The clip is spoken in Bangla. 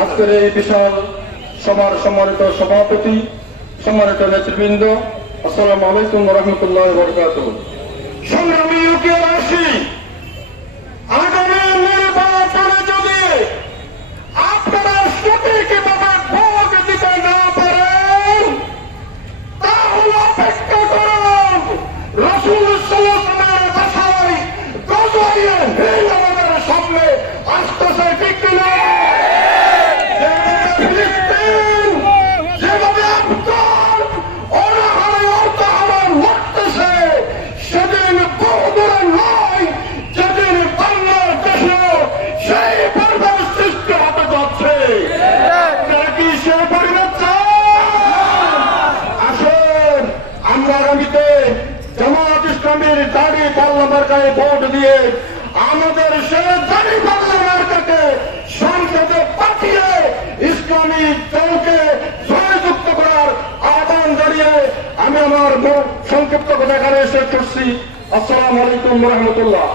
আজকের এই বিশাল সভার সম্মানিত সভাপতি, সম্মানিত নেতৃবৃন্দ, আসসালামু আলাইকুম রহমতুল্লাহ বরকাত আপনারা দিতে না পারেন, তাহলে অপেক্ষা ইসলামের দাড়ি পাল্লা মার্কায় ভোট দিয়ে আমাদের সে দাড়ি পাল্লা মার্কাকে সংসদে পাঠিয়ে ইসলামী দলকে জয়যুক্ত করার আহ্বান জানিয়ে আমি আমার সংক্ষিপ্ত কথা এখানে শেষ করছি। আসসালামু আলাইকুম রহমতুল্লাহ।